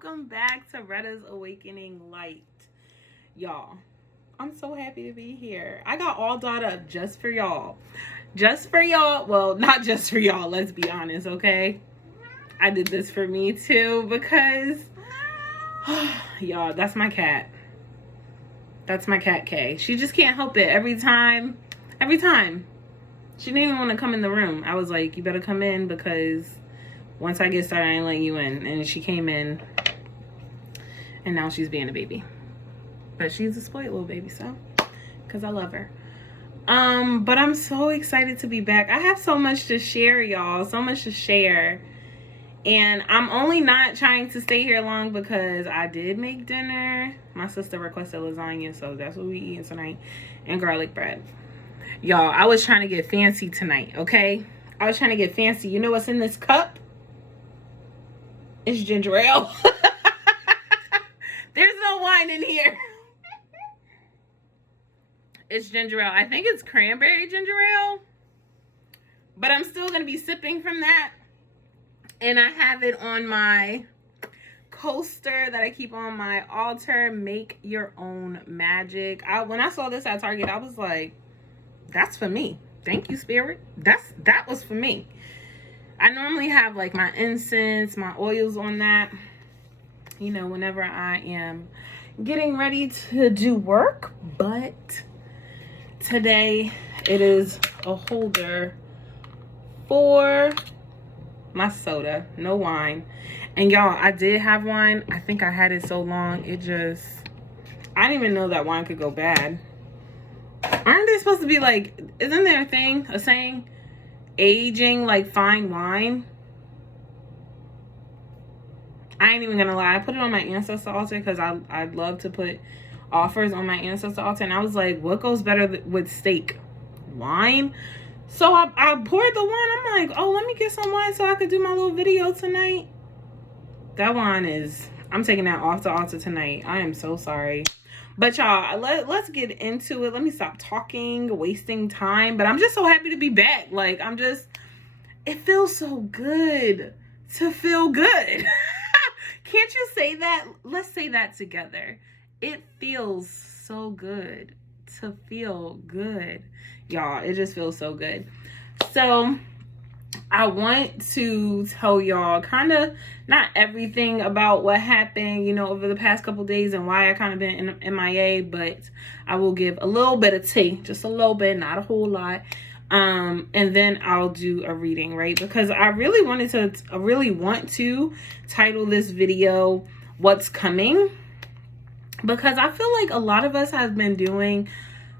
welcome back to Retta's Awakening Light. Y'all, I'm so happy to be here. I got all dolled up just for y'all. Just for y'all. Well, not just for y'all, let's be honest, okay? I did this for me too because, y'all, that's my cat. That's my cat, Kay. She just can't help it every time. She didn't even want to come in the room. I was like, you better come in because once I get started, I ain't letting you in. And she came in and now she's being a baby. But she's a spoiled little baby, so, because I love her. But I'm so excited to be back. I have so much to share, y'all. So much to share. And I'm only not trying to stay here long because I did make dinner. My sister requested lasagna, so that's what we eating tonight. And garlic bread. Y'all, I was trying to get fancy tonight, okay? I was trying to get fancy. You know what's in this cup? It's ginger ale. There's no wine in here. It's ginger ale. I think it's cranberry ginger ale. But I'm still going to be sipping from that. And I have it on my coaster that I keep on my altar. Make your own magic. When I saw this at Target, I was like, that's for me. Thank you, Spirit. That was for me. I normally have like my incense, my oils on that, you know, whenever I am getting ready to do work. But today it is a holder for my soda, no wine. And y'all, I did have wine. I think I had it so long, I didn't even know that wine could go bad. Aren't they supposed to be like, isn't there a saying, aging like fine wine? I ain't even gonna lie, I put it on my ancestor altar because I'd love to put offers on my ancestor altar. And I was like, what goes better with steak? Wine? So I poured the wine. I'm like, oh, let me get some wine so I could do my little video tonight. That wine I'm taking that off the altar tonight. I am so sorry. But y'all, let's get into it. Let me stop talking, wasting time. But I'm just so happy to be back. Like, it feels so good to feel good. Can't you say that? Let's say that together. It feels so good to feel good. Y'all, it just feels so good. So I want to tell y'all kind of not everything about what happened, you know, over the past couple days and why I kind of been in MIA, but I will give a little bit of tea, just a little bit, not a whole lot. And then I'll do a reading, right? Because I really want to title this video What's Coming, because I feel like a lot of us have been doing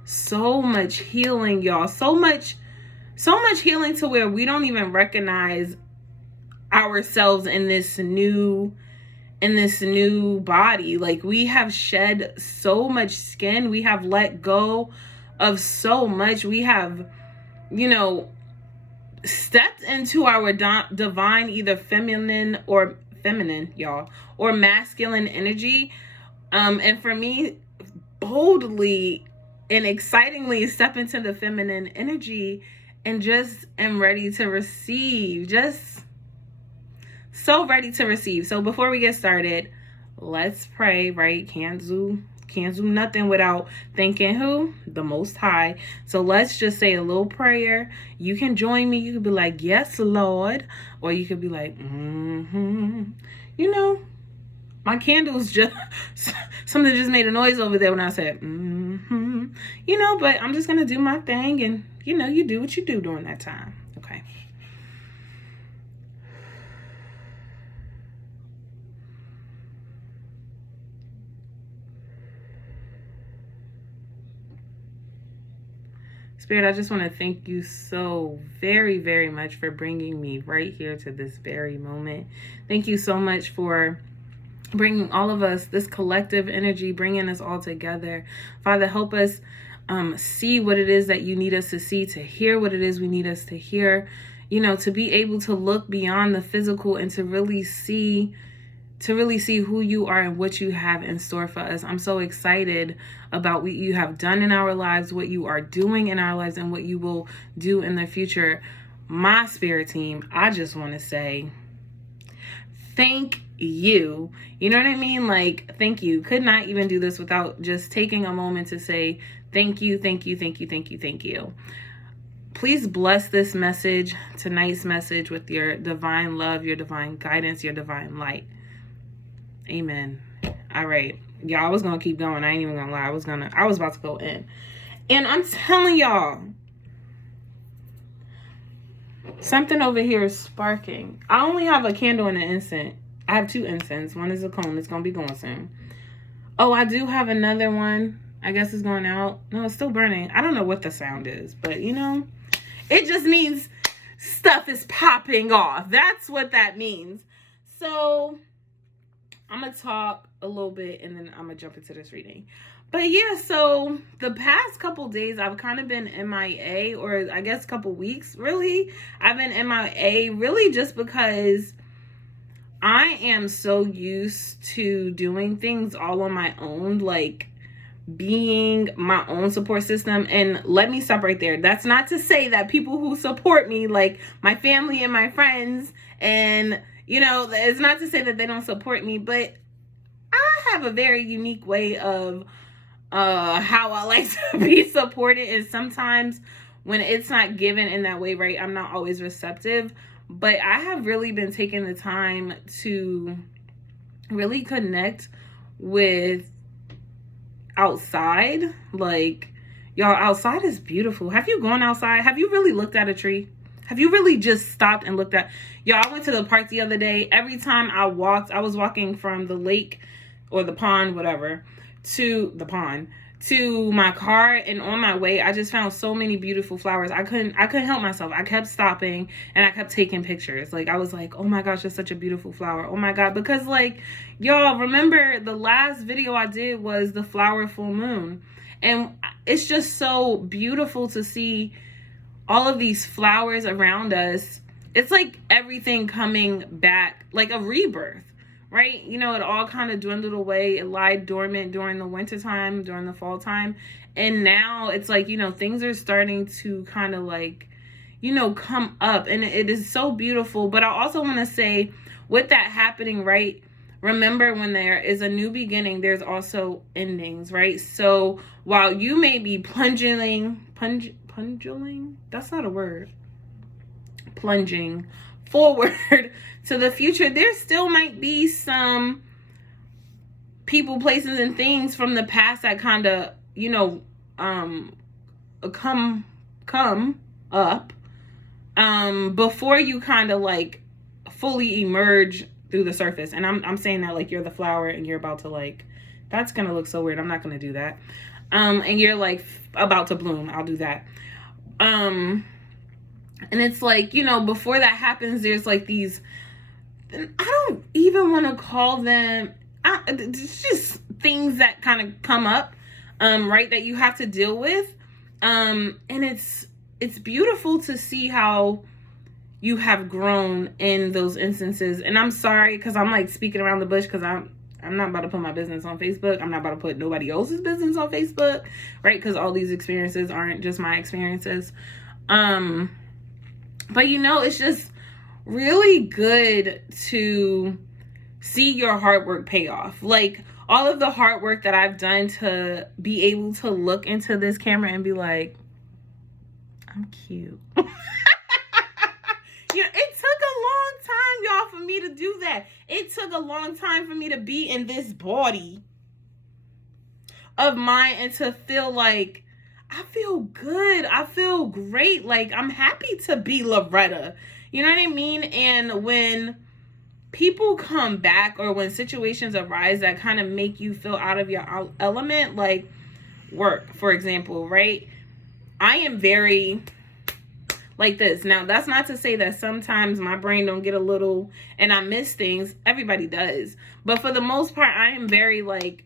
so much healing, y'all, so much healing to where we don't even recognize ourselves in this new body. Like, we have shed so much skin, we have let go of so much, we have, you know, stepped into our divine, either feminine, y'all, or masculine energy. And for me, boldly and excitingly step into the feminine energy and just am ready to receive. Just so ready to receive. So before we get started, let's pray, right? Can't do nothing without thanking who? The Most High. So let's just say a little prayer. You can join me. You could be like, yes, Lord. Or you could be like, You know, my candles just, something just made a noise over there when I said, You know, but I'm just going to do my thing. And, you know, you do what you do during that time. Okay. Spirit, I just want to thank you so very, very much for bringing me right here to this very moment. Thank you so much for bringing all of us, this collective energy, bringing us all together. Father, help us see what it is that you need us to see, to hear what it is we need us to hear, you know, to be able to look beyond the physical and to really see who you are and what you have in store for us. I'm so excited about what you have done in our lives, what you are doing in our lives, and what you will do in the future. My spirit team, I just want to say thank you. You know what I mean? Like, thank you. Could not even do this without just taking a moment to say thank you, thank you, thank you, thank you, thank you. Please bless this message, tonight's message, with your divine love, your divine guidance, your divine light. Amen. All right. Y'all, I was going to keep going. I ain't even going to lie. I was about to go in. And I'm telling y'all, something over here is sparking. I only have a candle and an incense. I have 2 incense. One is a cone. It's going to be going soon. Oh, I do have another one. I guess it's going out. No, it's still burning. I don't know what the sound is, but you know, it just means stuff is popping off. That's what that means. So I'm going to talk a little bit and then I'm going to jump into this reading. But yeah, so the past couple days I've kind of been MIA, or I guess couple weeks, really. I've been MIA really just because I am so used to doing things all on my own, like being my own support system. And let me stop right there. That's not to say that people who support me, like my family and my friends, and you know, it's not to say that they don't support me, but I have a very unique way of how I like to be supported. And sometimes when it's not given in that way, right, I'm not always receptive. But I have really been taking the time to really connect with outside. Like, y'all, outside is beautiful. Have you gone outside? Have you really looked at a tree? Have you really just stopped and looked at? Y'all, I went to the park the other day. Every time I walked, I was walking from the lake or the pond, whatever, to the pond, to my car, and on my way I just found so many beautiful flowers. I couldn't help myself. I kept stopping and I kept taking pictures. Like, I was like, oh my gosh, that's such a beautiful flower. Oh my god. Because like, y'all remember the last video I did was the flower full moon, and it's just so beautiful to see all of these flowers around us. It's like everything coming back, like a rebirth. Right? You know, it all kind of dwindled away. It lied dormant during the winter time, during the fall time. And now it's like, you know, things are starting to kind of like, you know, come up. And it is so beautiful. But I also want to say, with that happening, right? Remember, when there is a new beginning, there's also endings, right? So while you may be plunging, that's not a word. Plunging forward to the future, there still might be some people, places, and things from the past that kind of, you know, come up before you kind of like fully emerge through the surface. And I'm saying that like you're the flower and you're about to like, that's gonna look so weird. I'm not gonna do that. And you're like about to bloom. I'll do that. And it's like, you know, before that happens, there's like these, I don't even want to call them, it's just things that kind of come up, right, that you have to deal with. And it's beautiful to see how you have grown in those instances. And I'm sorry, because I'm like speaking around the bush, because I'm not about to put my business on Facebook. I'm not about to put nobody else's business on Facebook, right? Because all these experiences aren't just my experiences. But you know, it's just really good to see your hard work pay off. Like, all of the hard work that I've done to be able to look into this camera and be like, I'm cute. You know, it took a long time, y'all, for me to do that. It took a long time for me to be in this body of mine and to feel like, I feel good. I feel great. Like, I'm happy to be Loretta. You know what I mean? And when people come back, or when situations arise that kind of make you feel out of your element, like work, for example, right? I am very like this. Now, that's not to say that sometimes my brain don't get a little and I miss things. Everybody does. But for the most part, I am very like,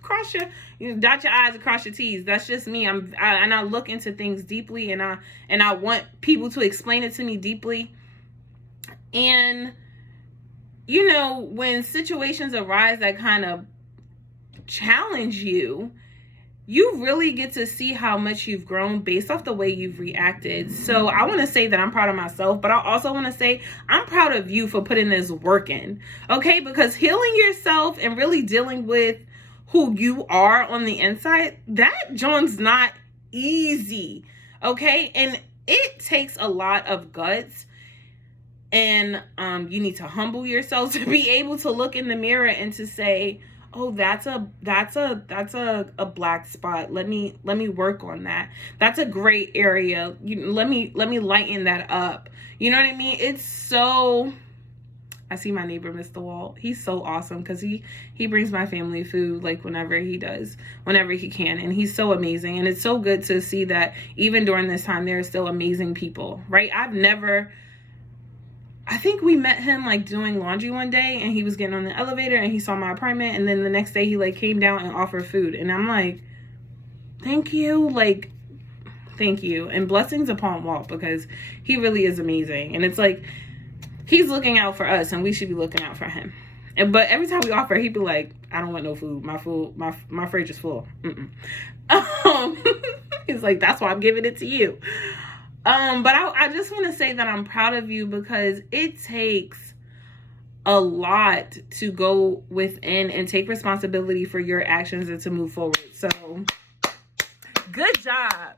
cross your, you know, dot your I's and cross your T's. That's just me. And I look into things deeply, and I want people to explain it to me deeply. And you know, when situations arise that kind of challenge you, you really get to see how much you've grown based off the way you've reacted. So I want to say that I'm proud of myself, but I also want to say I'm proud of you for putting this work in, okay? Because healing yourself and really dealing with who you are on the inside, that John's not easy, okay? And it takes a lot of guts, and you need to humble yourself to be able to look in the mirror and to say, oh, that's a black spot. Let me work on that. That's a gray area. Let me lighten that up. You know what I mean? It's so, I see my neighbor, Mr. Walt. He's so awesome because he brings my family food like whenever he can. And he's so amazing. And it's so good to see that even during this time, there are still amazing people, right? I think we met him like doing laundry one day, and he was getting on the elevator and he saw my apartment, and then the next day he like came down and offered food, and I'm like, thank you, and blessings upon Walt, because he really is amazing. And it's like he's looking out for us, and we should be looking out for him. But every time we offer, he'd be like, I don't want no food. My fridge is full. He's like, that's why I'm giving it to you. But I just want to say that I'm proud of you, because it takes a lot to go within and take responsibility for your actions and to move forward. So good job.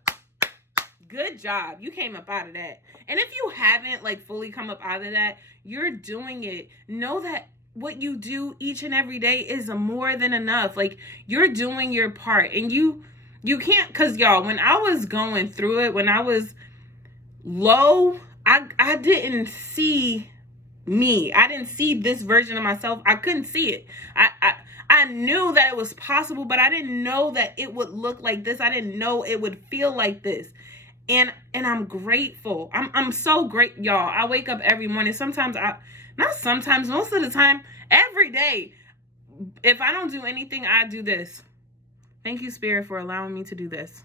Good job. You came up out of that. And if you haven't like fully come up out of that, you're doing it. Know that what you do each and every day is more than enough. Like, you're doing your part, and you can't, because y'all, when I was going through it, when I was low, I didn't see me. I didn't see this version of myself. I couldn't see it. I knew that it was possible, but I didn't know that it would look like this. I didn't know it would feel like this. And I'm grateful. I'm so great, y'all. I wake up every morning. Most of the time, every day. If I don't do anything, I do this. Thank you, Spirit, for allowing me to do this.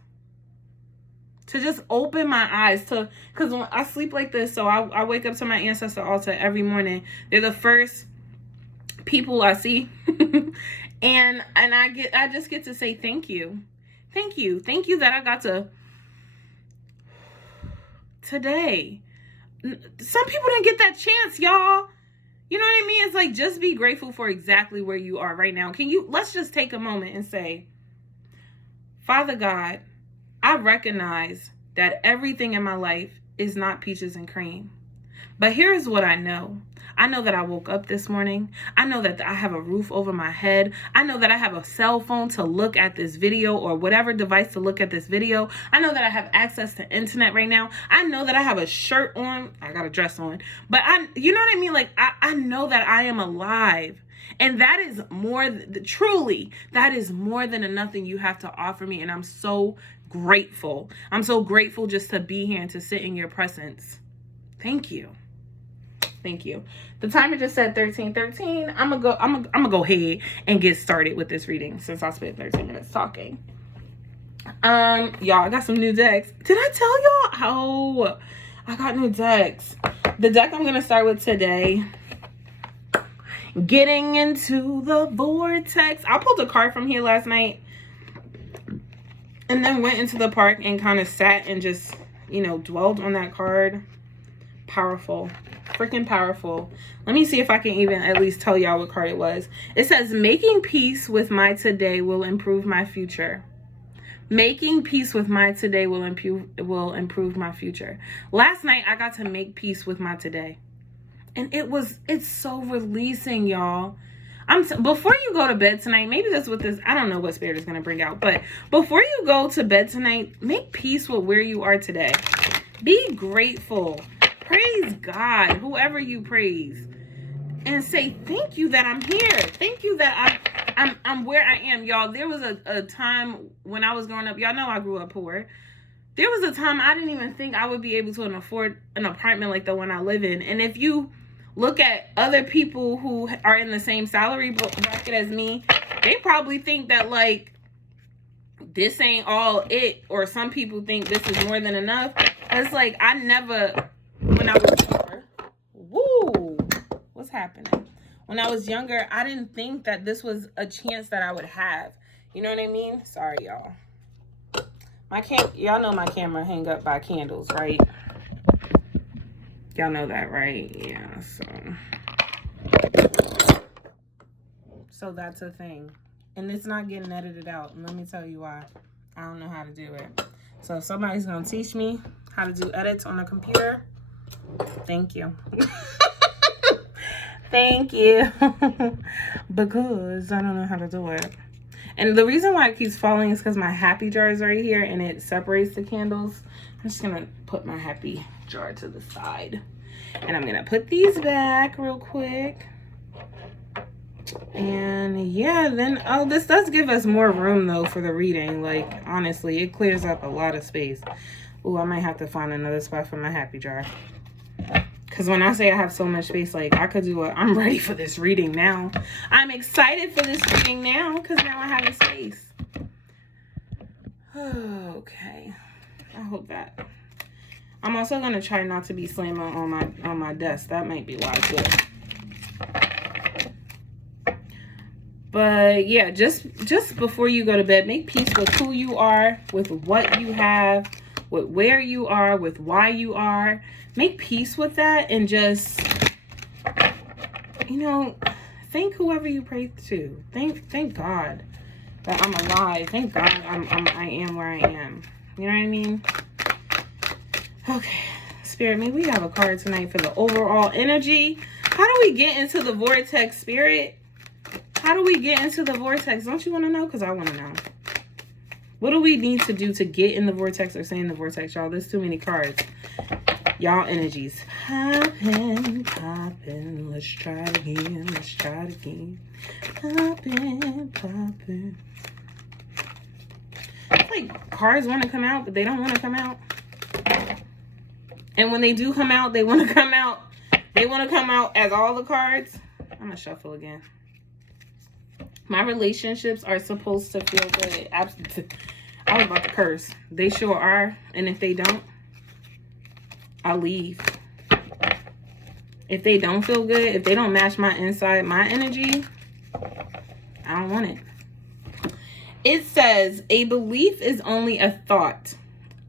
To just open my eyes because when I sleep like this, so I wake up to my ancestor altar every morning. They're the first people I see. and I just get to say thank you. Thank you that I got to today. Some people didn't get that chance, y'all. You know what I mean? It's like, just be grateful for exactly where you are right now. Let's just take a moment and say, Father God, I recognize that everything in my life is not peaches and cream. But here's what I know. I know that I woke up this morning. I know that I have a roof over my head. I know that I have a cell phone to look at this video, or whatever device to look at this video. I know that I have access to internet right now. I know that I have a shirt on. I got a dress on. But you know what I mean? Like, I know that I am alive. And that is truly, that is more than enough you have to offer me. And I'm so grateful. I'm so grateful just to be here and to sit in your presence. Thank you. Thank you. The timer just said 13:13. I'm gonna go ahead and get started with this reading, since I spent 13 minutes talking. Y'all, I got some new decks. Did I tell y'all? Oh, I got new decks. The deck I'm gonna start with today, Getting into the Vortex. I pulled a card from here last night, and then went into the park and kind of sat and just, dwelled on that card. Powerful. Freaking powerful. Let me see if I can even at least tell y'all what card it was. It says, making peace with my today will improve my future. Making peace with my today will improve my future. Last night, I got to make peace with my today. And it's so releasing, y'all. Before you go to bed tonight, maybe that's what I don't know what Spirit is going to bring out, but before you go to bed tonight, make peace with where you are today. Be grateful. Praise God, whoever you praise, and say, thank you that I'm here. Thank you that I'm where I am. Y'all, there was a time when I was growing up, y'all know I grew up poor. There was a time I didn't even think I would be able to afford an apartment like the one I live in. And if you look at other people who are in the same salary bracket as me, they probably think that, like, this ain't all it, or some people think this is more than enough. It's like, when I was younger, what's happening? When I was younger, I didn't think that this was a chance that I would have. You know what I mean? Sorry, y'all. Y'all know my camera hang up by candles, right? Y'all know that, right? Yeah, so that's a thing. And it's not getting edited out. And let me tell you why. I don't know how to do it. So if somebody's going to teach me how to do edits on a computer, thank you. Thank you. Because I don't know how to do it. And the reason why it keeps falling is because my happy jar is right here and it separates the candles. I'm just going to put my happy jar to the side. And I'm going to put these back real quick. And yeah, then, oh, this does give us more room though for the reading. Like, honestly, it clears up a lot of space. Oh, I might have to find another spot for my happy jar. Because when I say I have so much space, like, I could do I'm ready for this reading now. I'm excited for this reading now because now I have the space. Okay. I hope that. I'm also going to try not to be slamming on my desk. That might be why too. But yeah, just before you go to bed, make peace with who you are, with what you have, with where you are, with why you are. Make peace with that and just, you know, thank whoever you pray to. Thank God that I'm alive. Thank God I am where I am. You know what I mean? Okay, Spirit, may we have a card tonight for the overall energy. How do we get into the vortex, Spirit? How do we get into the vortex? Don't you want to know? Because I want to know. What do we need to do to get in the vortex or stay in the vortex, y'all? There's too many cards. Y'all energies. Poppin', poppin'. Let's try it again. Let's try it again. Poppin', poppin'. It's like cards want to come out, but they don't want to come out. And when they do come out, they want to come out. They want to come out as all the cards. I'm going to shuffle again. My relationships are supposed to feel good. I was about to curse. They sure are. And if they don't, I'll leave. If they don't feel good, if they don't match my inside, my energy, I don't want it. It says, a belief is only a thought.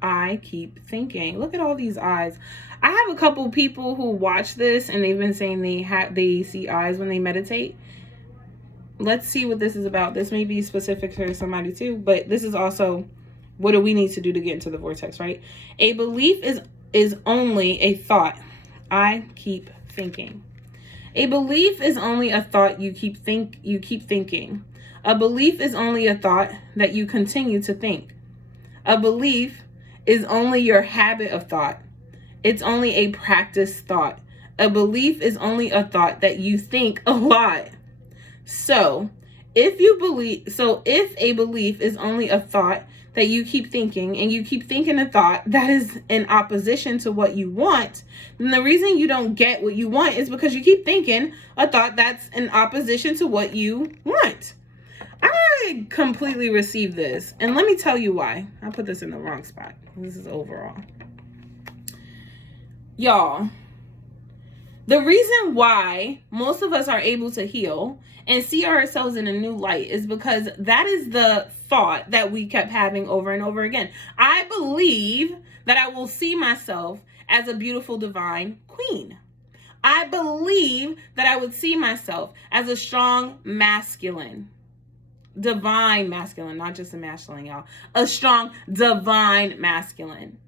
I keep thinking. Look at all these eyes. I have a couple people who watch this and they've been saying they see eyes when they meditate. Let's see what this is about. This may be specific for somebody too, but this is also what do we need to do to get into the vortex, right? A belief is only a thought. I keep thinking. A belief is only a thought you keep thinking. A belief is only a thought that you continue to think. A belief is only your habit of thought. It's only a practice thought. A belief is only a thought that you think a lot. So if a belief is only a thought that you keep thinking and you keep thinking a thought that is in opposition to what you want, then the reason you don't get what you want is because you keep thinking a thought that's in opposition to what you want. I completely received this. And let me tell you why. I put this in the wrong spot. This is overall. Y'all, the reason why most of us are able to heal and see ourselves in a new light is because that is the thought that we kept having over and over again. I believe that I will see myself as a beautiful divine queen. I believe that I would see myself as a strong masculine. Divine masculine, not just a masculine, y'all. A strong divine masculine.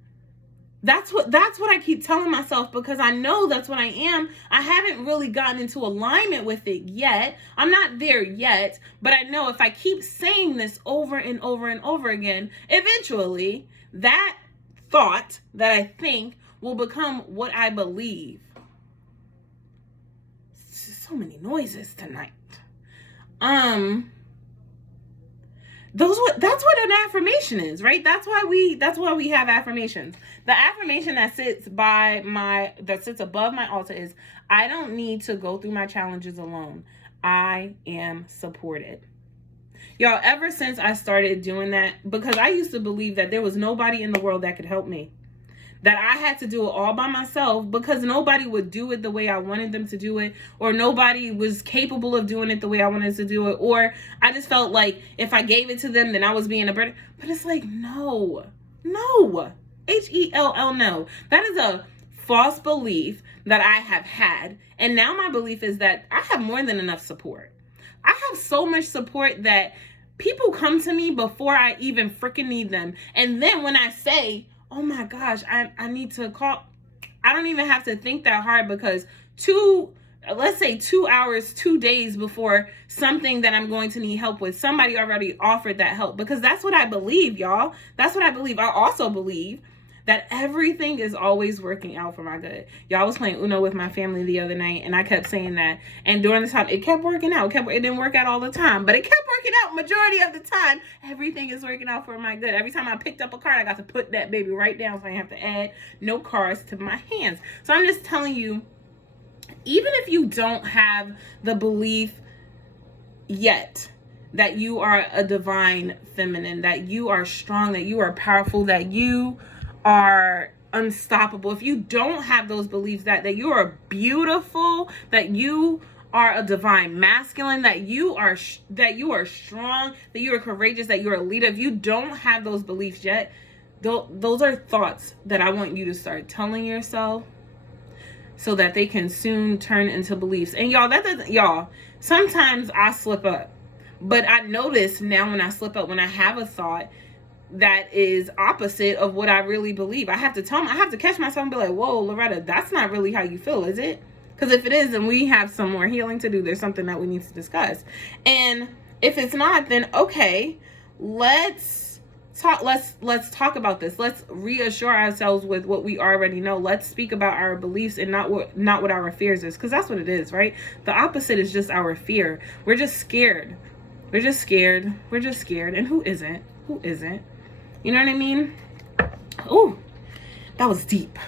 That's what I keep telling myself because I know that's what I am. I haven't really gotten into alignment with it yet. I'm not there yet, but I know if I keep saying this over and over and over again, eventually that thought that I think will become what I believe. So many noises tonight. That's what an affirmation is, right? That's why we have affirmations. The affirmation that sits above my altar is, I don't need to go through my challenges alone. I am supported. Y'all, ever since I started doing that, because I used to believe that there was nobody in the world that could help me, that I had to do it all by myself because nobody would do it the way I wanted them to do it, or nobody was capable of doing it the way I wanted to do it, or I just felt like if I gave it to them, then I was being a burden. But it's like, no, No. Hell no. That is a false belief that I have had. And now my belief is that I have more than enough support. I have so much support that people come to me before I even freaking need them. And then when I say, oh my gosh, I need to call, I don't even have to think that hard, because let's say 2 hours, 2 days before something that I'm going to need help with, somebody already offered that help, because that's what I believe, y'all. That's what I believe. I also believe that everything is always working out for my good. Y'all, was playing Uno with my family the other night, and I kept saying that. And during the time, it kept working out. It didn't work out all the time, but it kept working out majority of the time. Everything is working out for my good. Every time I picked up a card, I got to put that baby right down so I didn't have to add no cards to my hands. So I'm just telling you, even if you don't have the belief yet that you are a divine feminine, that you are strong, that you are powerful, that you are unstoppable, if you don't have those beliefs that you are beautiful, that you are a divine masculine, that you are strong, that you are courageous, that you're a leader, if you don't have those beliefs yet, those are thoughts that I want you to start telling yourself, so that they can soon turn into beliefs. And y'all, sometimes I slip up, but I notice now when I slip up, when I have a thought that is opposite of what I really believe, I have to catch myself and be like, whoa, Loretta, that's not really how you feel, is it? Because if it is, then we have some more healing to do. There's something that we need to discuss. And if it's not, then okay, let's talk about this. Let's reassure ourselves with what we already know. Let's speak about our beliefs and not what our fears is, because that's what it is, right? The opposite is just our fear. We're just scared. And who isn't? You know what I mean? Ooh, that was deep,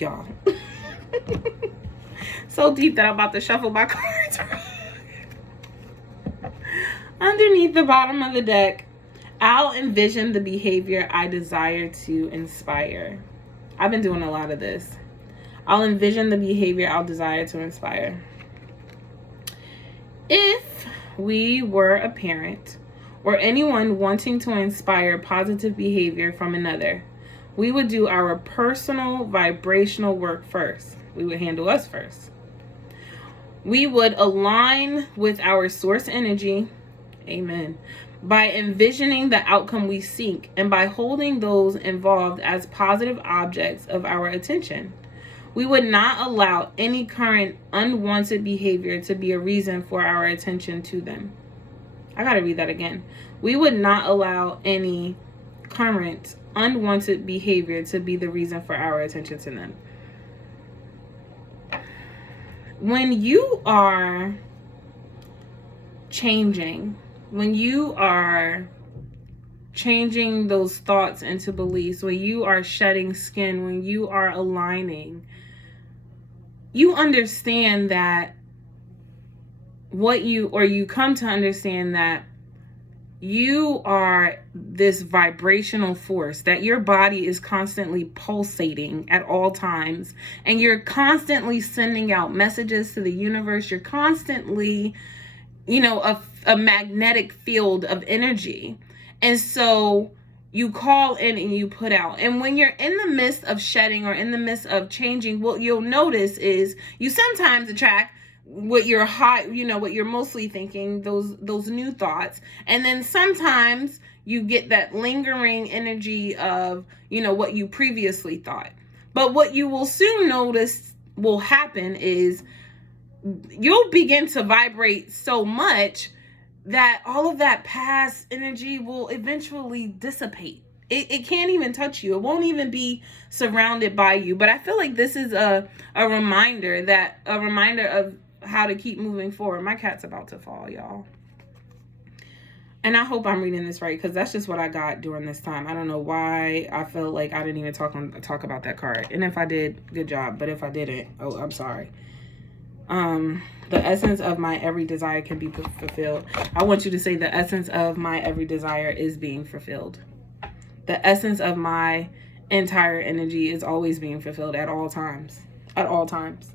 y'all. So deep that I'm about to shuffle my cards. Underneath the bottom of the deck, I'll envision the behavior I desire to inspire. I've been doing a lot of this. I'll envision the behavior I'll desire to inspire. If we were a parent or anyone wanting to inspire positive behavior from another, we would do our personal vibrational work first. We would handle us first. We would align with our source energy. Amen. By envisioning the outcome we seek and by holding those involved as positive objects of our attention. We would not allow any current unwanted behavior to be a reason for our attention to them. I gotta read that again. We would not allow any current unwanted behavior to be the reason for our attention to them. When you are changing, when you are changing those thoughts into beliefs, when you are shedding skin, when you are aligning, you understand that you come to understand that you are this vibrational force, that your body is constantly pulsating at all times, and you're constantly sending out messages to the universe. You're constantly, a magnetic field of energy. And so you call in and you put out. And when you're in the midst of shedding or in the midst of changing, what you'll notice is you sometimes attract what you're what you're mostly thinking, those new thoughts. And then sometimes you get that lingering energy of, what you previously thought. But what you will soon notice will happen is you'll begin to vibrate so much that all of that past energy will eventually dissipate. It can't even touch you. It won't even be surrounded by you. But I feel like this is a reminder of how to keep moving forward. My cat's about to fall, y'all. And I hope I'm reading this right, because that's just what I got during this time. I don't know why I felt like I didn't even talk about that card. And if I did, good job. But if I didn't, I'm sorry. The essence of my every desire can be fulfilled. I want you to say the essence of my every desire is being fulfilled. The essence of my entire energy is always being fulfilled at all times. At all times.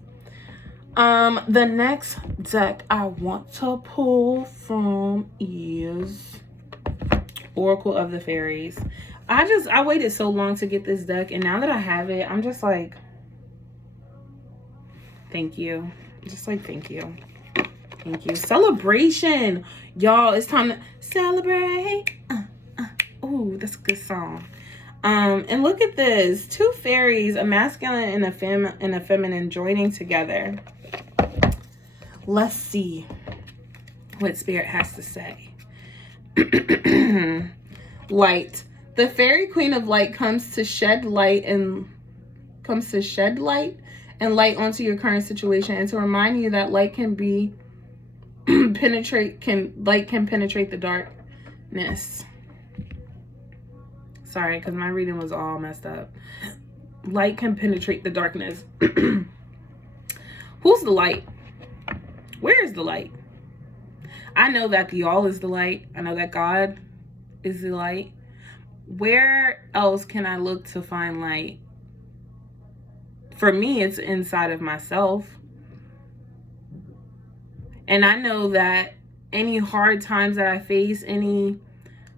The next deck I want to pull from is Oracle of the Fairies. I waited so long to get this deck, and now that I have it, I'm just like, thank you. Just like, thank you. Thank you. Celebration. Y'all, it's time to celebrate. Ooh, that's a good song. And look at this. 2 fairies, a masculine and a feminine joining together. Let's see what Spirit has to say. Light. The fairy queen of light comes to shed light and light onto your current situation, and to remind you that light can penetrate the darkness. Sorry, because my reading was all messed up. Light can penetrate the darkness. Who's the light? Where is the light? I know that the all is the light. I know that God is the light. Where else can I look to find light? For me, it's inside of myself. And I know that any hard times that I face, any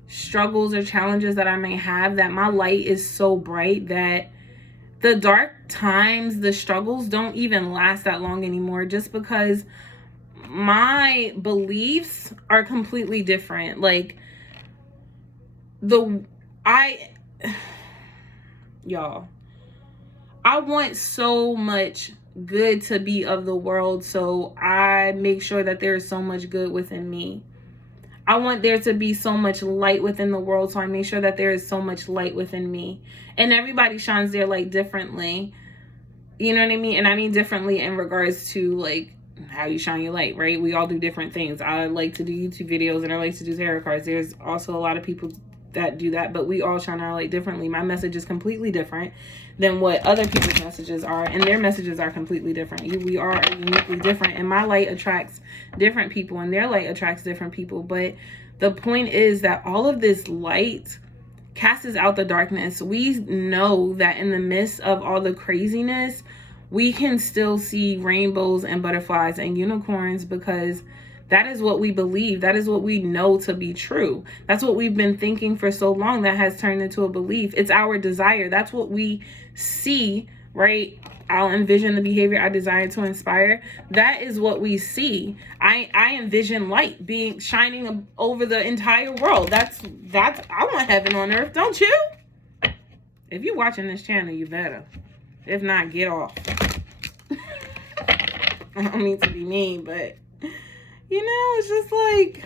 struggles or challenges that I may have, that my light is so bright that the dark times, the struggles don't even last that long anymore, just because my beliefs are completely different. Like, y'all, I want so much good to be of the world, so I make sure that there is so much good within me. I want there to be so much light within the world, so I make sure that there is so much light within me. And everybody shines their light differently. You know what I mean? And I mean differently in regards to, like, how you shine your light, right? We all do different things. I like to do YouTube videos, and I like to do tarot cards. There's also a lot of people that do that, but we all shine our light differently. My message is completely different than what other people's messages are, and their messages are completely different. We are uniquely different, and my light attracts different people, and their light attracts different people. But the point is that all of this light casts out the darkness. We know that in the midst of all the craziness, we can still see rainbows and butterflies and unicorns, because that is what we believe. That is what we know to be true. That's what we've been thinking for so long that has turned into a belief. It's our desire. That's what we see, right? I'll envision the behavior I desire to inspire. That is what we see. I envision light shining over the entire world. That's I want heaven on earth, don't you? If you're watching this channel, you better. If not, get off. I don't mean to be mean, but you know, it's just like,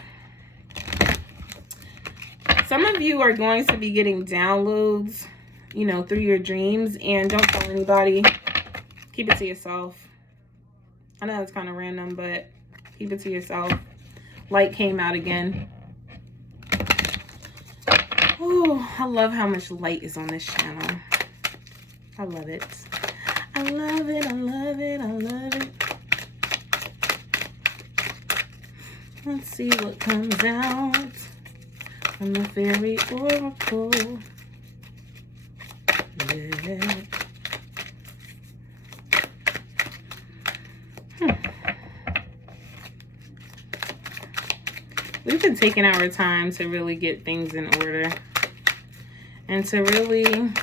some of you are going to be getting downloads, you know, through your dreams, and don't tell anybody. Keep it to yourself. I know it's kind of random, but keep it to yourself. Light came out again. Oh, I love how much light is on this channel. I love it. I love it, I love it, I love it. Let's see what comes out from the fairy oracle. Yeah. We've been taking our time to really get things in order, and to really,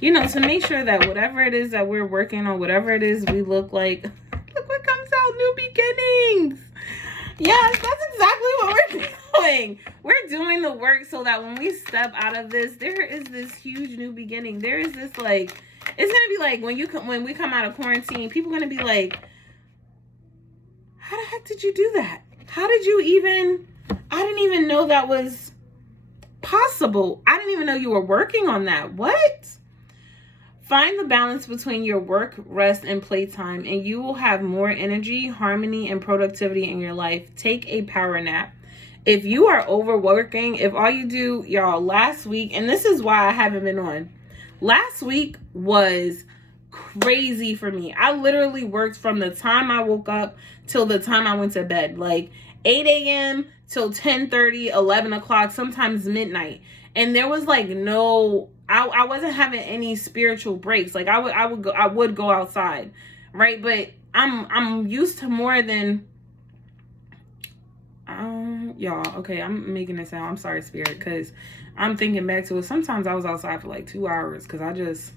you know, to make sure that whatever it is that we're working on, whatever it is we look like, look what comes out, new beginnings. Yes, that's exactly what we're doing. We're doing the work so that when we step out of this, there is this huge new beginning. There is this, like, it's gonna be like when we come out of quarantine, people are gonna be like, how the heck did you do that? How did you even, I didn't even know that was possible. I didn't even know you were working on that. What? Find the balance between your work, rest, and playtime, and you will have more energy, harmony, and productivity in your life. Take a power nap. If you are overworking, if all you do, y'all, last week, and this is why I haven't been on. Last week was crazy for me. I literally worked from the time I woke up till the time I went to bed. Like 8 a.m. till 10:30, 11 o'clock, sometimes midnight. And there was like no, I wasn't having any spiritual breaks. Like I would go outside, right? But I'm used to more than Y'all, okay, I'm making it sound, I'm sorry, Spirit, because I'm thinking back to it. Sometimes I was outside for like 2 hours because I just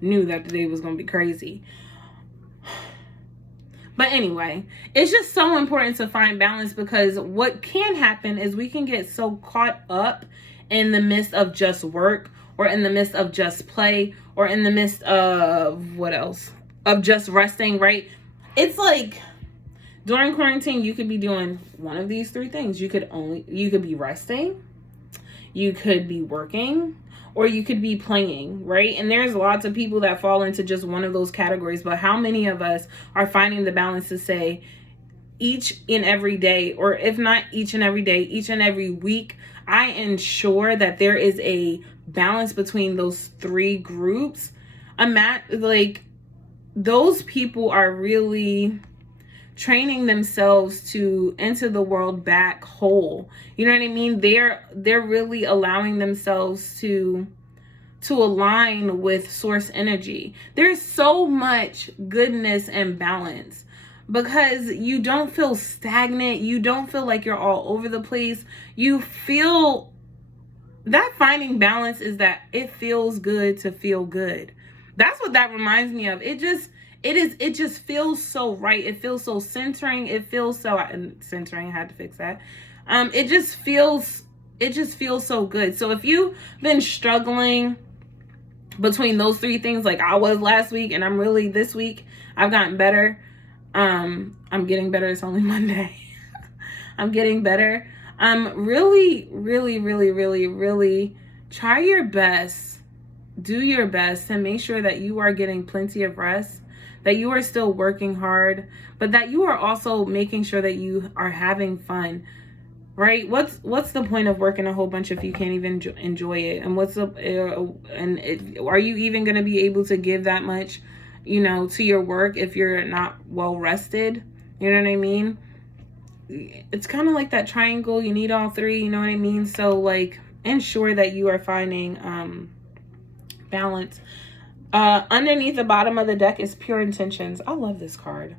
knew that the day was going to be crazy. But anyway, it's just so important to find balance, because what can happen is we can get so caught up in the midst of just work, or in the midst of just play, or in the midst of what else? Of just resting, right? It's like during quarantine, you could be doing one of these 3 things. You could be resting, you could be working, or you could be playing, right? And there's lots of people that fall into just one of those categories. But how many of us are finding the balance to say each and every day, or if not each and every day, each and every week, I ensure that there is a balance between those 3 groups. Like, those people are really training themselves to enter the world back whole. You know what I mean? They're really allowing themselves to align with source energy. There's so much goodness and balance, because you don't feel stagnant. You don't feel like you're all over the place. You feel that finding balance is that it feels good to feel good. That's what that reminds me of. It just feels so right. It feels so centering. It feels so centering. I had to fix that. It just feels so good. So if you've been struggling between those 3 things, like I was last week, and I'm really this week, I've gotten better. I'm getting better. It's only Monday. I'm getting better. Really, really, really, really, really try your best. Do your best to make sure that you are getting plenty of rest, that you are still working hard, but that you are also making sure that you are having fun, right? What's the point of working a whole bunch if you can't even enjoy it? And are you even going to be able to give that much, to your work if you're not well rested? You know what I mean? It's kind of like that triangle. You need all 3, you know what I mean? So like, ensure that you are finding balance. Underneath the bottom of the deck is Pure Intentions. I love this card.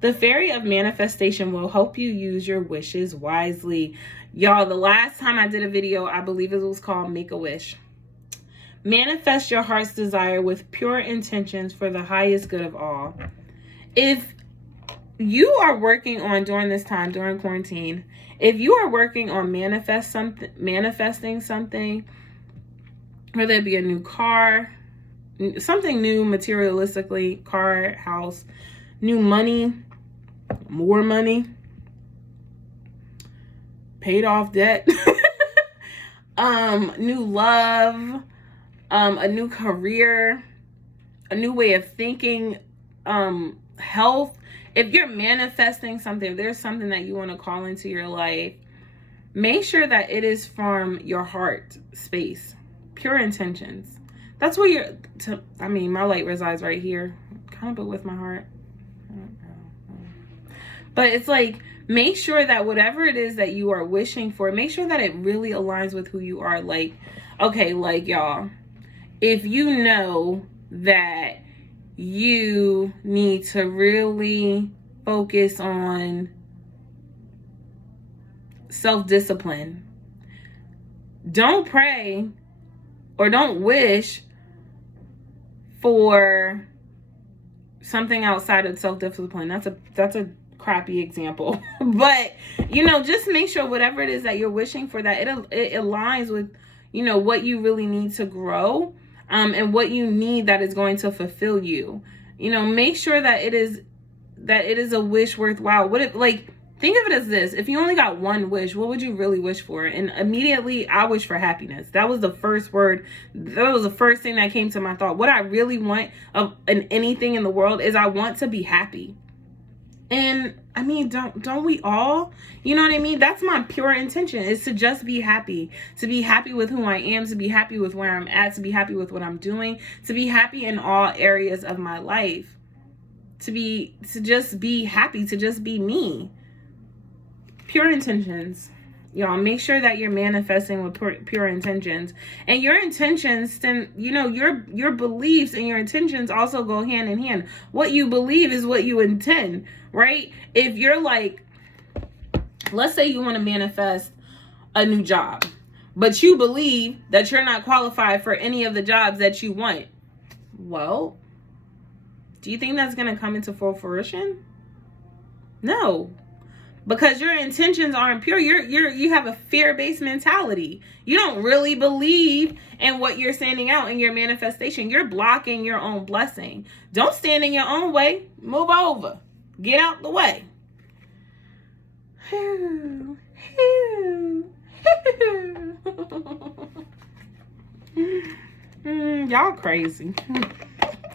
The Fairy of Manifestation will help you use your wishes wisely. Y'all, the last time I did a video, I believe it was called Make a Wish. Manifest your heart's desire with pure intentions for the highest good of all. If you are working on, during this time, during quarantine, if you are working on manifesting something, whether it be a new car, something new materialistically, car, house, new money, more money, paid off debt, new love, a new career, a new way of thinking, health. If you're manifesting something, if there's something that you want to call into your life, make sure that it is from your heart space, pure intentions. That's where my light resides right here, kind of, but with my heart. But it's like, make sure that whatever it is that you are wishing for, make sure that it really aligns with who you are. Like, okay, like y'all, if you know that you need to really focus on self-discipline, don't pray or don't wish for something outside of self-discipline. That's a crappy example. But just make sure whatever it is that you're wishing for, that it aligns with what you really need to grow, and what you need that is going to fulfill you. Make sure that it is a wish worthwhile. Think of it as this: if you only got one wish, what would you really wish for? And immediately I wish for happiness. That was the first word. That was the first thing that came to my thought. What I really want in anything in the world is I want to be happy. And I mean, don't we all? You know what I mean? That's my pure intention, is to just be happy, to be happy with who I am, to be happy with where I'm at, to be happy with what I'm doing, to be happy in all areas of my life, to just be happy, to just be me. Pure intentions. Y'all, make sure that you're manifesting with pure intentions. And your intentions, then, your beliefs and your intentions also go hand in hand. What you believe is what you intend, right? If you're like, let's say you want to manifest a new job, but you believe that you're not qualified for any of the jobs that you want. Well, do you think that's going to come into full fruition? No, because your intentions aren't pure. You have a fear-based mentality. You don't really believe in what you're sending out in your manifestation. You're blocking your own blessing. Don't stand in your own way. Move over. Get out the way. Y'all crazy.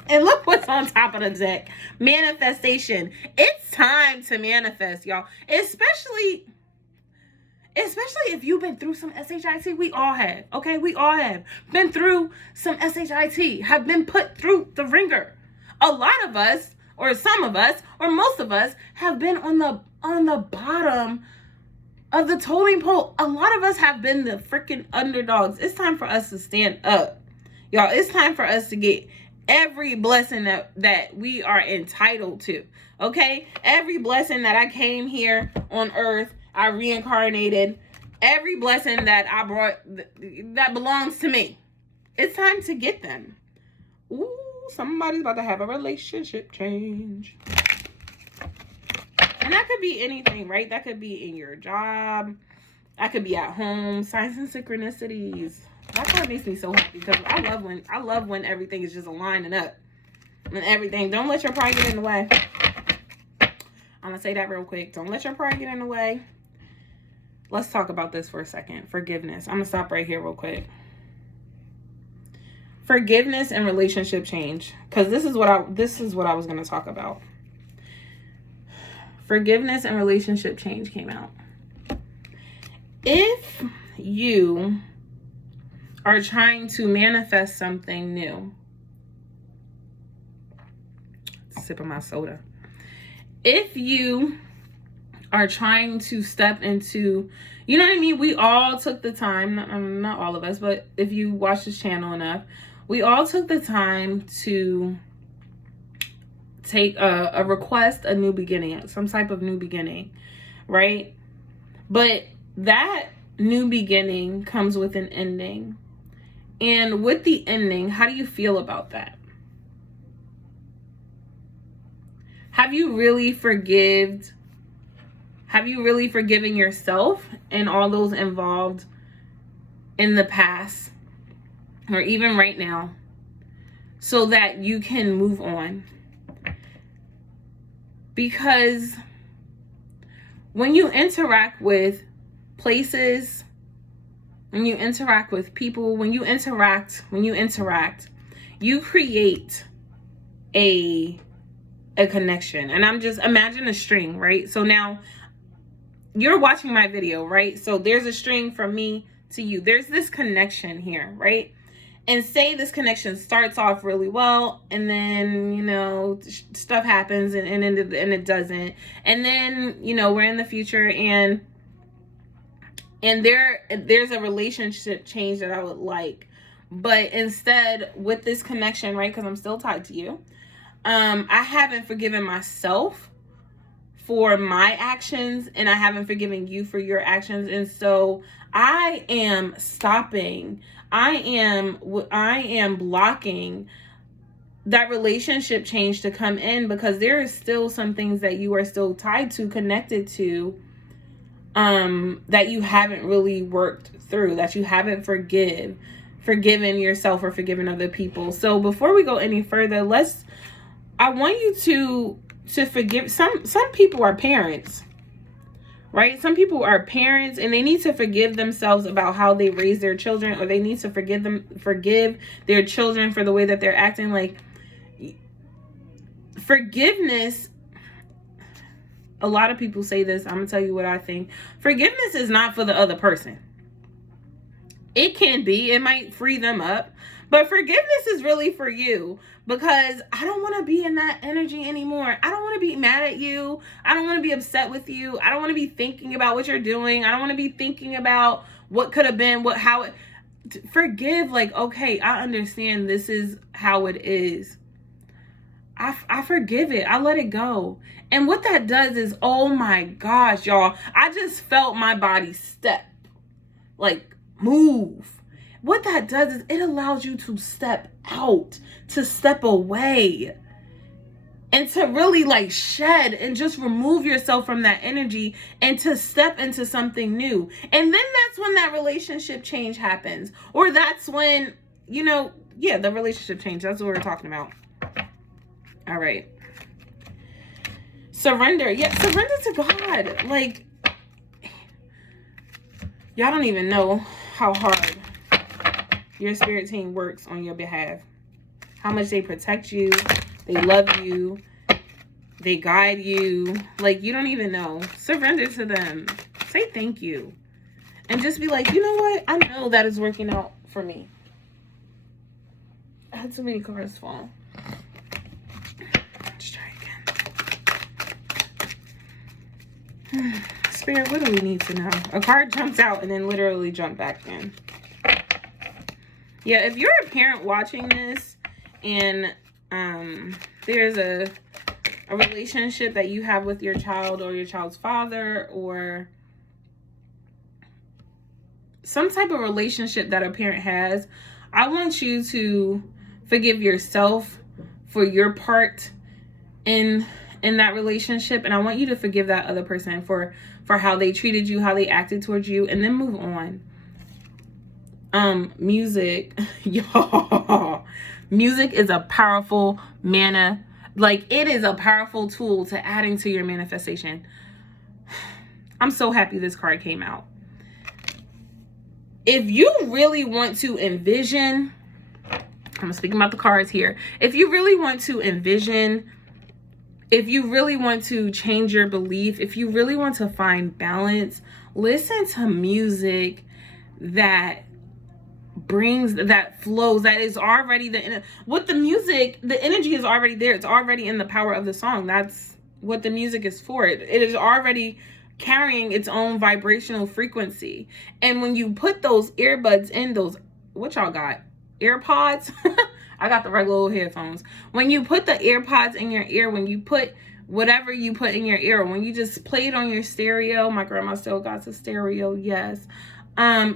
And look what's on top of the deck. Manifestation. It's time to manifest, y'all. Especially if you've been through some SHIT. We all have. Okay? We all have been through some SHIT. Have been put through the ringer. A lot of us, or some of us, or most of us, have been on the bottom of the totem pole. A lot of us have been the freaking underdogs. It's time for us to stand up. Y'all, it's time for us to get every blessing that we are entitled to. Okay? Every blessing that I came here on earth, I reincarnated. Every blessing that I brought that belongs to me. It's time to get them. Ooh, somebody's about to have a relationship change. And that could be anything, right? That could be in your job. That could be at home. Signs and synchronicities. That part makes me so happy because I love when everything is just aligning up and everything. Don't let your pride get in the way. I'm gonna say that real quick. Don't let your pride get in the way. Let's talk about this for a second. Forgiveness. I'm gonna stop right here real quick. Forgiveness and relationship change, because this is what I was gonna talk about. Forgiveness and relationship change came out. If you are trying to manifest something new, sip of my soda. If you are trying to step into, you know what I mean? We all took the time, not all of us, but if you watch this channel enough, we all took the time to take a request, a new beginning, some type of new beginning, right? But that new beginning comes with an ending. And with the ending, how do you feel about that? Have you really forgiven yourself and all those involved in the past or even right now so that you can move on? Because when you interact with places, when you interact with people, when you interact, you create a connection. And I'm just, imagine a string, right? So now you're watching my video, right? So there's a string from me to you. There's this connection here, right? And say this connection starts off really well, and then, you know, stuff happens and it doesn't. And then, you know, we're in the future and there's a relationship change that I would like. But instead, with this connection, right, because I'm still tied to you, I haven't forgiven myself for my actions, and I haven't forgiven you for your actions. And so I am stopping. I am blocking that relationship change to come in, because there is still some things that you are still tied to, connected to, that you haven't really worked through, that you haven't forgiven yourself or forgiven other people. So before we go any further, I want you to forgive. Some people are parents, right? Some people are parents and they need to forgive themselves about how they raise their children, or they need to forgive their children for the way that they're acting. Like, forgiveness, a lot of people say this. I'm gonna tell you what I think. Forgiveness is not for the other person. It can be, it might free them up, but forgiveness is really for you, because I don't want to be in that energy anymore. I don't want to be mad at you. I don't want to be upset with you. I don't want to be thinking about what you're doing. I don't want to be thinking about what could have been, forgive. Like, okay, I understand this is how it is. I forgive it. I let it go. And what that does is, oh my gosh, y'all, I just felt my body step, like move. What that does is it allows you to step out, to step away, and to really like shed and just remove yourself from that energy and to step into something new. And then that's when that relationship change happens. Or that's when, the relationship change. That's what we're talking about. All right. Surrender. Yeah, surrender to God. Like, y'all don't even know how hard your spirit team works on your behalf. How much they protect you. They love you. They guide you. Like, you don't even know. Surrender to them. Say thank you. And just be like, you know what? I know that is working out for me. I had too many cards fall. Let's try again. Spirit, what do we need to know? A card jumped out and then literally jumped back in. Yeah, if you're a parent watching this and there's a relationship that you have with your child or your child's father or some type of relationship that a parent has, I want you to forgive yourself for your part in that relationship, and I want you to forgive that other person for how they treated you, how they acted towards you, and then move on. Music, y'all. Music is a powerful it is a powerful tool to adding to your manifestation. I'm so happy this card came out. If you really want to envision, I'm speaking about the cards here. If you really want to envision, if you really want to change your belief, if you really want to find balance, listen to music that brings, that flows, that is already with the music, the energy is already there. It's already in the power of the song. That's what the music is for. It is already carrying its own vibrational frequency. And when you put those earbuds in, those, what y'all got? AirPods? I got the regular old headphones. When you put the AirPods in your ear, when you put whatever you put in your ear, when you just play it on your stereo, my grandma still got the stereo, yes.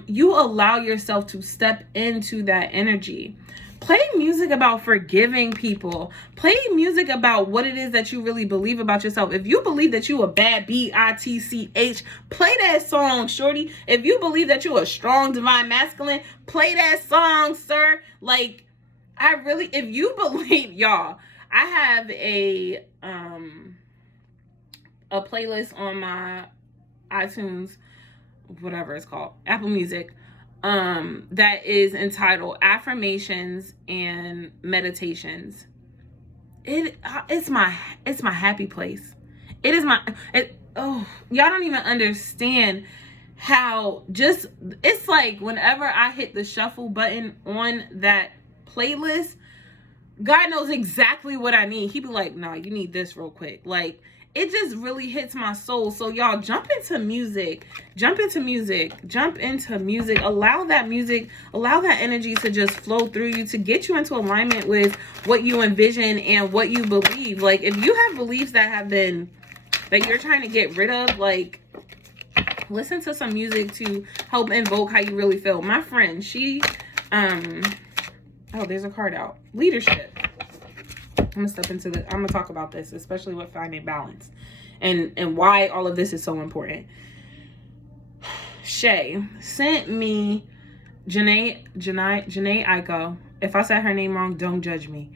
You allow yourself to step into that energy. Play music about forgiving people. Play music about what it is that you really believe about yourself. If you believe that you a bad bitch, play that song, shorty. If you believe that you a strong divine masculine, play that song, sir. Like, if you believe, y'all, I have a playlist on my iTunes, whatever it's called, Apple Music, that is entitled Affirmations and Meditations. It's my happy place. Y'all don't even understand how it's like whenever I hit the shuffle button on that playlist, God knows exactly what I need. He be like, nah, you need this real quick. Like, it just really hits my soul. So y'all, jump into music. Allow that energy to just flow through you, to get you into alignment with what you envision and what you believe. Like, if you have beliefs that you're trying to get rid of, like, listen to some music to help invoke how you really feel. My friend, she, there's a card out. Leadership. I'm gonna talk about this, especially with finding balance and why all of this is so important. Shay sent me Janae Aiko. If I said her name wrong, don't judge me.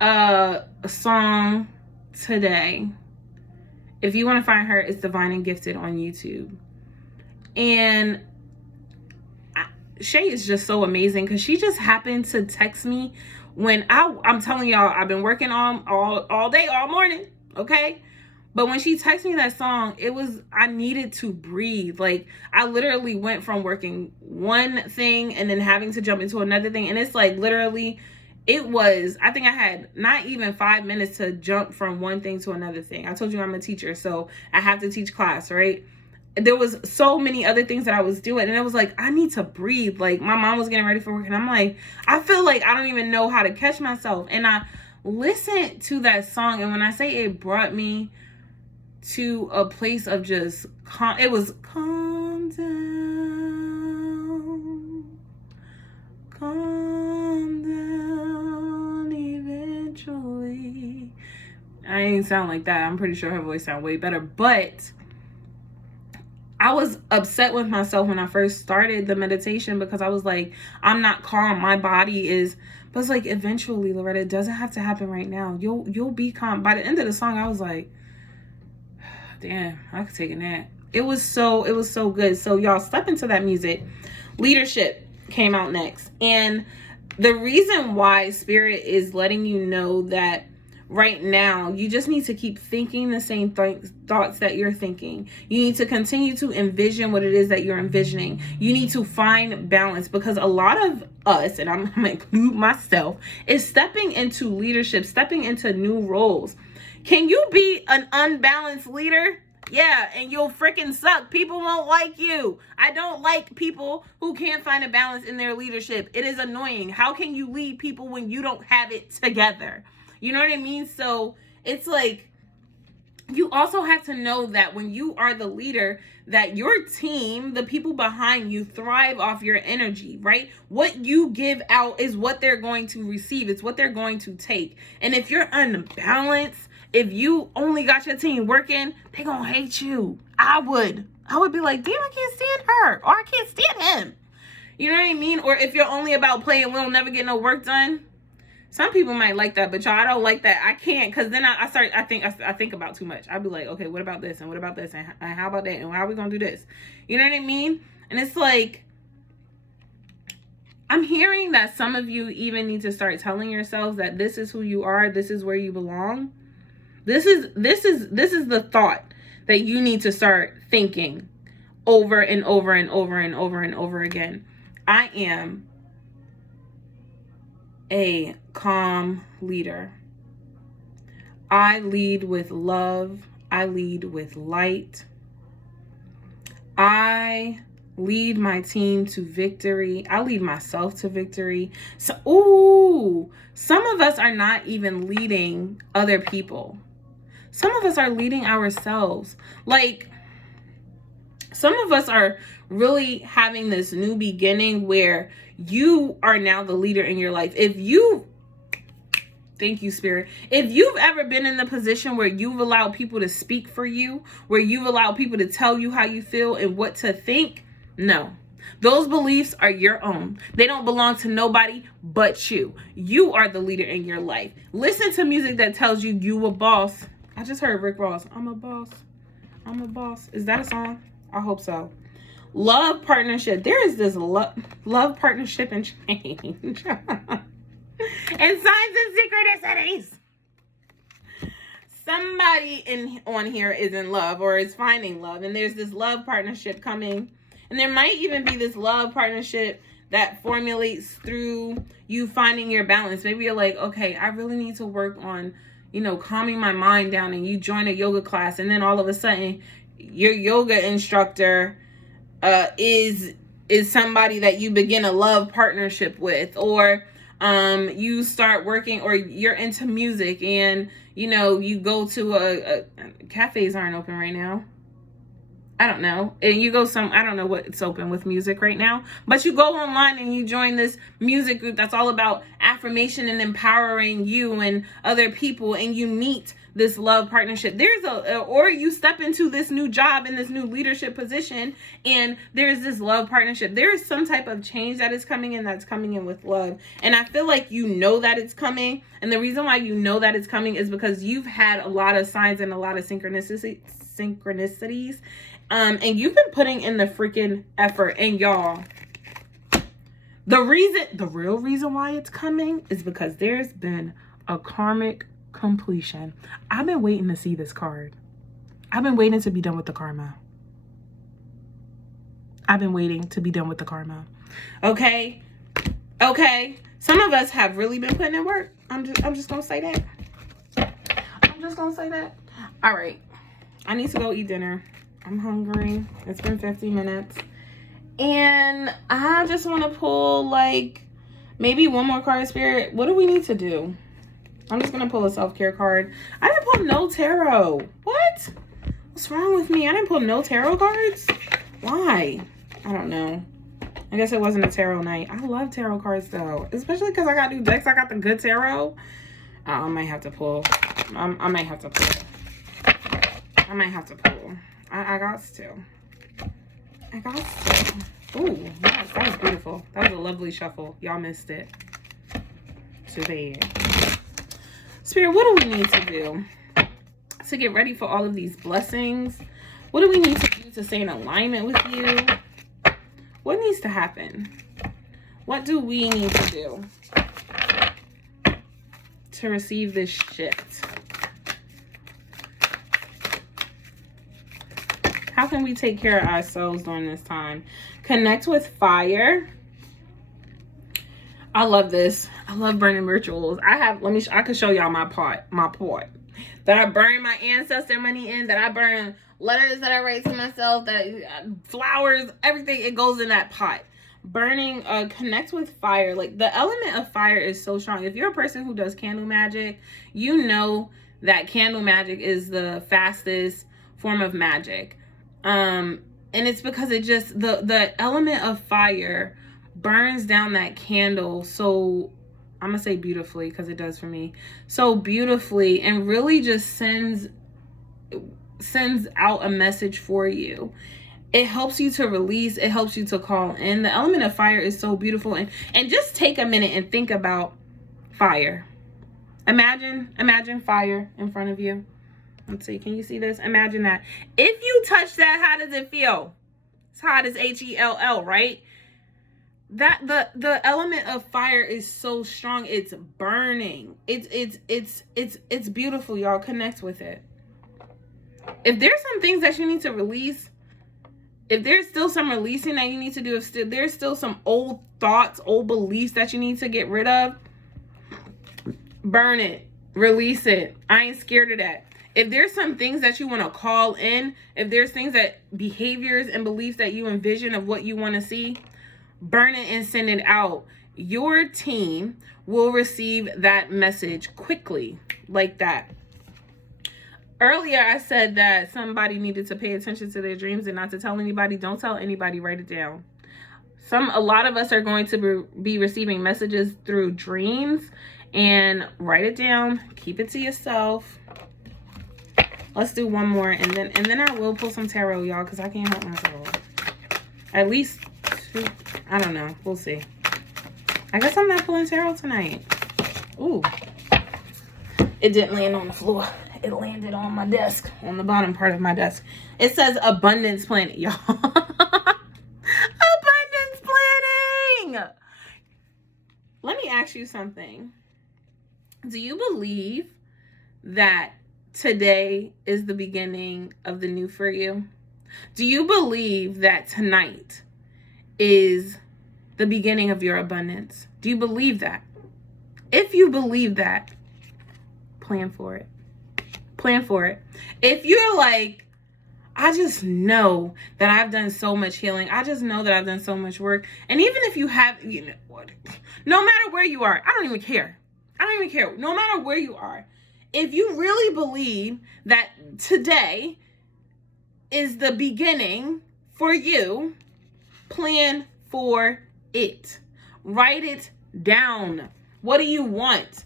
A song today. If you want to find her, it's Divine and Gifted on YouTube. And Shay is just so amazing because she just happened to text me when I'm telling y'all, I've been working on all day, all morning, okay? But when she texted me that song, I needed to breathe. Like, I literally went from working one thing and then having to jump into another thing. And it's like, literally, I think I had not even 5 minutes to jump from one thing to another thing. I told you I'm a teacher, so I have to teach class, right? There was so many other things that I was doing, and it was like, I need to breathe. Like, my mom was getting ready for work, and I'm like, I feel like I don't even know how to catch myself. And listen to that song. And when I say it brought me to a place of just it was calm down, eventually. I ain't sound like that. I'm pretty sure her voice sound way better, but I was upset with myself when I first started the meditation because I was like, I'm not calm. My body is, but it's like, eventually, Loretta, it doesn't have to happen right now. You'll be calm. By the end of the song, I was like, damn, I could take a nap. It was so good. So y'all, step into that music. Leadership came out next. And the reason why Spirit is letting you know that right now, you just need to keep thinking the same thoughts that you're thinking. You need to continue to envision what it is that you're envisioning. You need to find balance, because a lot of us, and I'm gonna include myself, is stepping into leadership, stepping into new roles. Can you be an unbalanced leader? Yeah, and you'll freaking suck. People won't like you. I don't like people who can't find a balance in their leadership. It is annoying. How can you lead people when you don't have it together? You know what I mean? So it's like, you also have to know that when you are the leader, that your team, the people behind you, thrive off your energy, right? What you give out is what they're going to receive. It's what they're going to take. And if you're unbalanced, if you only got your team working, they gonna hate you. I would be like, damn, I can't stand her, or I can't stand him. You know what I mean? Or if you're only about playing, we'll never get no work done. Some people might like that, but y'all, I don't like that. I can't, because then I think about too much. I'll be like, okay, what about this? And what about this? And how about that? And how are we going to do this? You know what I mean? And it's like, I'm hearing that some of you even need to start telling yourselves that this is who you are. This is where you belong. This is the thought that you need to start thinking over and over and over and over and over again. I am a calm leader. I lead with love. I lead with light. I lead my team to victory. I lead myself to victory. So, some of us are not even leading other people. Some of us are leading ourselves. Like, some of us are really having this new beginning where you are now the leader in your life. Thank you, Spirit. If you've ever been in the position where you've allowed people to speak for you, where you've allowed people to tell you how you feel and what to think, no. Those beliefs are your own. They don't belong to nobody but you. You are the leader in your life. Listen to music that tells you you a boss. I just heard Rick Ross. I'm a boss. I'm a boss. Is that a song? I hope so. Love partnership. There is this love partnership and change. And signs and synchronicities. Somebody on here is in love or is finding love. And there's this love partnership coming. And there might even be this love partnership that formulates through you finding your balance. Maybe you're like, okay, I really need to work on, calming my mind down, and you join a yoga class, and then all of a sudden your yoga instructor is somebody that you begin a love partnership with, or you start working, or you're into music, and you go to cafes aren't open right now. I don't know. And you go I don't know what's open with music right now, but you go online and you join this music group that's all about affirmation and empowering you and other people, and you meet this love partnership. Or you step into this new job in this new leadership position, and there's this love partnership. There is some type of change that is coming in, that's coming in with love. And I feel like that it's coming. And the reason why that it's coming is because you've had a lot of signs and a lot of synchronicities. And you've been putting in the freaking effort. And y'all, the real reason why it's coming is because there's been a karmic completion. I've been waiting to see this card. I've been waiting to be done with the karma. Okay. Some of us have really been putting in work. I'm just gonna say that. All right. I need to go eat dinner. I'm hungry. It's been 50 minutes. And I just want to pull maybe one more card, Spirit. What do we need to do? I'm just gonna pull a self-care card. I didn't pull no tarot. What? What's wrong with me? I didn't pull no tarot cards. Why? I don't know. I guess it wasn't a tarot night. I love tarot cards though, especially because I got new decks. I got the good tarot. I might have to pull. I might have to pull. I might have to pull. I got to. I got to. Ooh, yes, that was beautiful. That was a lovely shuffle. Y'all missed it. Too bad. Spirit, what do we need to do to get ready for all of these blessings? What do we need to do to stay in alignment with you? What needs to happen? What do we need to do to receive this shift? How can we take care of ourselves during this time? Connect with fire. I love this. I love burning rituals. I can show y'all my pot that I burn my ancestor money in, that I burn letters that I write to myself, that flowers, everything, it goes in that pot. Burning, connect with fire. Like, the element of fire is so strong. If you're a person who does candle magic, you know that candle magic is the fastest form of magic. And it's because it just, the element of fire burns down that candle so, I'm gonna say beautifully because it does for me, so beautifully, and really just sends out a message for you. It helps you to release. It helps you to call in. The element of fire is so beautiful. And just take a minute and think about fire. Imagine fire in front of you. Let's see, can you see this? Imagine that. If you touch that, how does it feel? It's hot as Hell, right? That the element of fire is so strong. It's burning. It's beautiful, y'all. Connect with it. If there's some things that you need to release, if there's still some releasing that you need to do, if there's still some old thoughts, old beliefs that you need to get rid of, burn it, release it. I ain't scared of that. If there's some things that you want to call in, if there's things that behaviors and beliefs that you envision of what you want to see, burn it and send it out. Your team will receive that message quickly, like that. Earlier, I said that somebody needed to pay attention to their dreams and not to tell anybody. Don't tell anybody. Write it down. A lot of us are going to be receiving messages through dreams, and write it down. Keep it to yourself. Let's do one more, and then I will pull some tarot, y'all, because I can't help myself. At least two. I don't know. We'll see. I guess I'm not pulling tarot tonight. Ooh. It didn't land on the floor. It landed on my desk, on the bottom part of my desk. It says abundance planning, y'all. Abundance planning. Let me ask you something. Do you believe that today is the beginning of the new for you? Do you believe that tonight is the beginning of your abundance? Do you believe that? If you believe that, plan for it. Plan for it. If you're like, I just know that I've done so much healing. I just know that I've done so much work. And even if you have, you know what, no matter where you are, I don't even care. I don't even care. No matter where you are, if you really believe that today is the beginning for you, plan for it. Write it down. What do you want?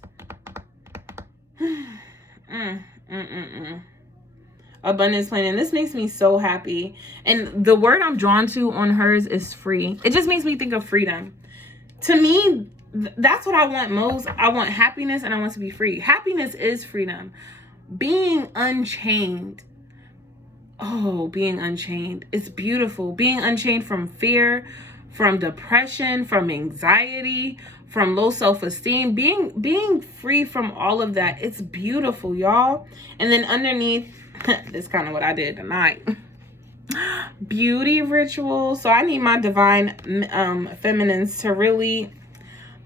Abundance planning. This makes me so happy. And the word I'm drawn to on hers is free. It just makes me think of freedom. To me, that's what I want most. I want happiness and I want to be free. Happiness is freedom. Being unchained. Oh, being unchained. It's beautiful. Being unchained from fear, from depression, from anxiety, from low self-esteem, being free from all of that. It's beautiful, y'all. And then underneath, this is kind of what I did tonight. Beauty rituals. So I need my divine feminines to really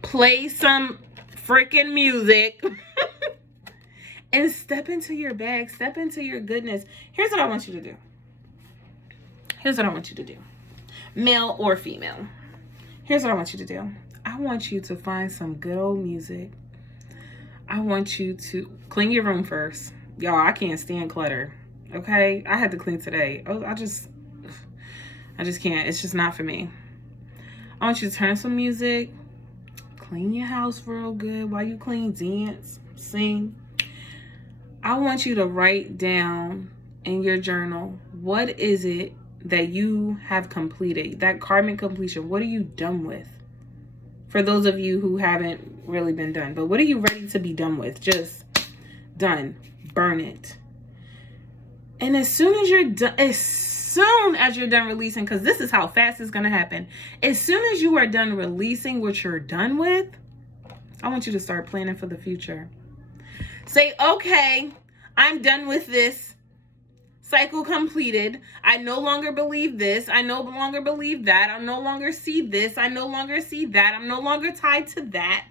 play some freaking music and step into your bag, step into your goodness. Here's what I want you to do. Here's what I want you to do. Male or female. Here's what I want you to do. I want you to find some good old music. I want you to clean your room first. Y'all, I can't stand clutter. Okay? I had to clean today. Oh, I just can't. It's just not for me. I want you to turn some music. Clean your house real good while you clean. Dance. Sing. I want you to write down in your journal, what is it that you have completed? That karmic completion. What are you done with? For those of you who haven't really been done. But what are you ready to be done with? Just done. Burn it. And as soon as you're done releasing, because this is how fast it's going to happen. As soon as you are done releasing what you're done with, I want you to start planning for the future. Say, okay, I'm done with this. Cycle completed. I no longer believe this. I no longer believe that. I no longer see this. I no longer see that. I'm no longer tied to that.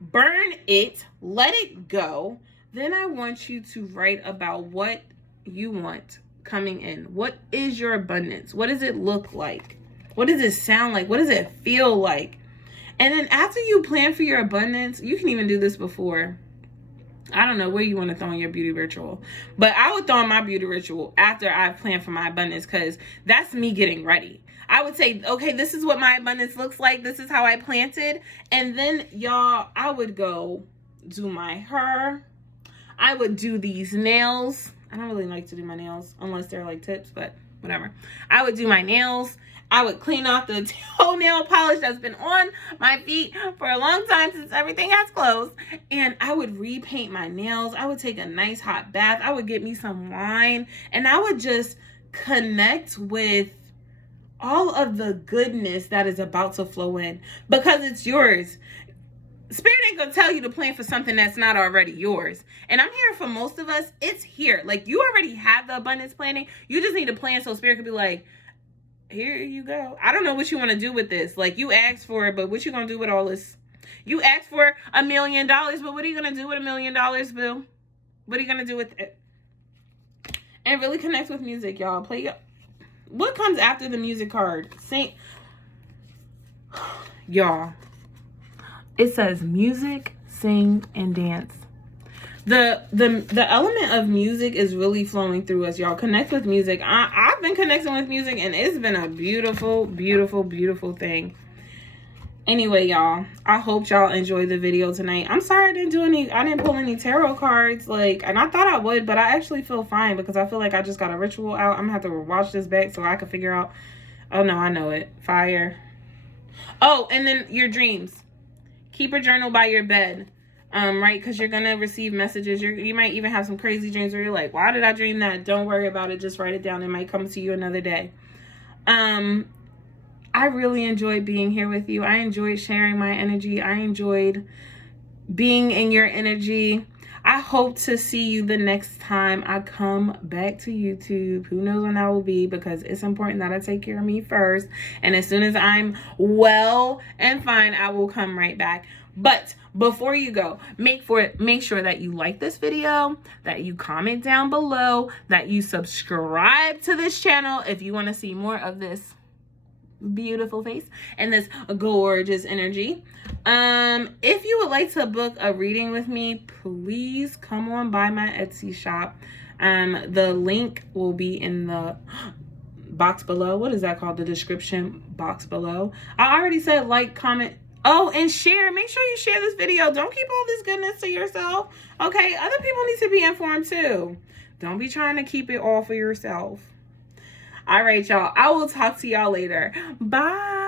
Burn it. Let it go. Then I want you to write about what you want coming in. What is your abundance? What does it look like? What does it sound like? What does it feel like? And then after you plan for your abundance, you can even do this before. I don't know where you want to throw in your beauty ritual, but I would throw in my beauty ritual after I've planned for my abundance, because that's me getting ready. I would say, okay, this is what my abundance looks like. This is how I planted. And then, y'all, I would go do my hair. I would do these nails. I don't really like to do my nails unless they're like tips, but whatever. I would do my nails. I would clean off the toenail polish that's been on my feet for a long time since everything has closed. And I would repaint my nails. I would take a nice hot bath. I would get me some wine. And I would just connect with all of the goodness that is about to flow in, because it's yours. Spirit ain't gonna tell you to plan for something that's not already yours. And I'm here for most of us, it's here. Like, you already have the abundance planning. You just need to plan so Spirit could be like, here you go. I don't know what you want to do with this. Like, you asked for it, but what you gonna do with all this? You asked for $1 million, but what are you gonna do with $1 million, boo? What are you gonna do with it? And really connect with music, y'all. Play your... What comes after the music card? Sing. Y'all. It says music, sing, and dance. The element of music is really flowing through us, y'all. Connect with music. I've been connecting with music, and it's been a beautiful, beautiful, beautiful thing. Anyway, y'all, I hope y'all enjoyed the video tonight. I'm sorry I didn't pull any tarot cards, and I thought I would, but I actually feel fine because I feel like I just got a ritual out. I'm gonna have to watch this back so I can figure out. Oh no, I know it. Fire. Oh, and then your dreams. Keep a journal by your bed. Right? Because you're going to receive messages. You might even have some crazy dreams where you're like, why did I dream that? Don't worry about it. Just write it down. It might come to you another day. I really enjoyed being here with you. I enjoyed sharing my energy. I enjoyed being in your energy. I hope to see you the next time I come back to YouTube. Who knows when that will be, because it's important that I take care of me first. And as soon as I'm well and fine, I will come right back. But before you go, make sure that you like this video, that you comment down below, that you subscribe to this channel if you want to see more of this beautiful face and this gorgeous energy. If you would like to book a reading with me, please come on by my Etsy shop. The link will be in the box below. What is that called? The description box below. I already said like, comment, oh, and share. Make sure you share this video. Don't keep all this goodness to yourself. Okay, other people need to be informed too. Don't be trying to keep it all for yourself. All right, y'all. I will talk to y'all later. Bye.